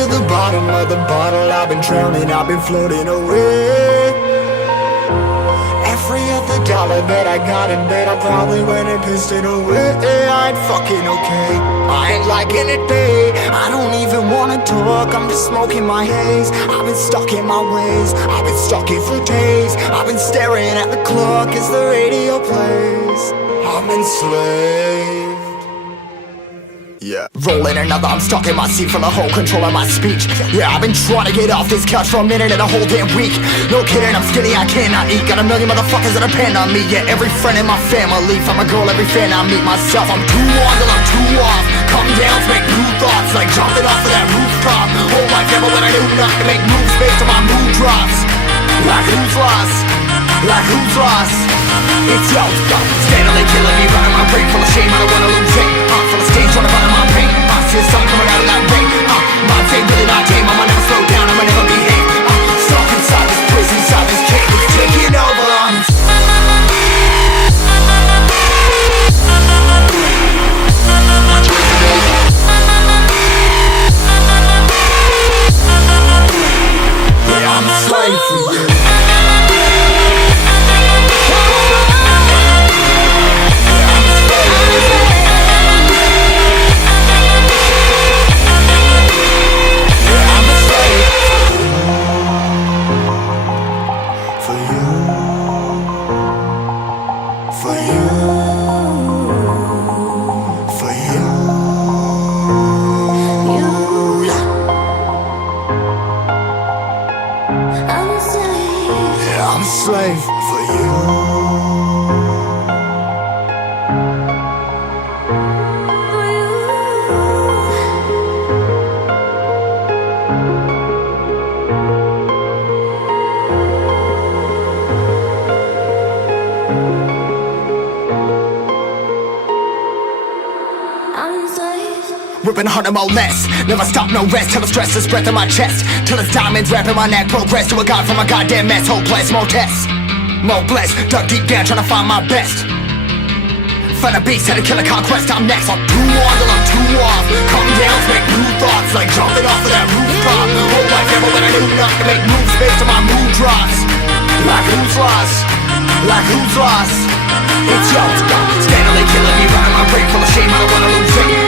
to the bottom of the bottle. I've been drowning, I've been floating away. Every other dollar that I got in bed, I probably went and pissed it away. I ain't fucking okay, I ain't liking it, babe. I don't even wanna talk, I'm just smoking my haze. I've been stuck in my ways, I've been stuck here for days. I've been staring at the clock as the radio plays. I'm enslaved. Yeah. Rolling another, I'm stuck in my seat, full of whole control of my speech. Yeah, I've been trying to get off this couch for a minute and a whole damn week. No kidding, I'm skinny, I cannot eat. Got a million motherfuckers that depend on me. Yeah, every friend in my family, from a girl, every fan I meet myself. I'm too on till I'm too off. Come down to make new thoughts, like jumping off of that rooftop. Whole life never when I knew not to make moves based on my mood drops. Like who's lost? Like who's lost? It's yo, steadily killing me, running my brain full of shame. I don't wanna lose it. Full of stage, trying to find my pain. See the sun coming out of that rain. My day really not tame. I'ma never slow down, I'ma never behave. Stuck inside this prison, inside this cage. It's taking over. Yeah, I'm a slave for you. I'm a slave for you. Ripping hard and more less. Never stop, no rest. Till the stress is breath in my chest. Till it's diamonds wrapping my neck. Progress to a god from a goddamn mess. Hopeless, more tests, more blessed. Dug deep down trying to find my best. Find a beast, had to kill a conquest. I'm next. I'm too on till I'm too off. Come down to make new thoughts, like jumping off of that rooftop. Whole life never when I knew not to make moves based on my mood drops. Like who's lost? Like who's lost? It's yo, steadily killing me, running my brain full of shame. I don't wanna lose it.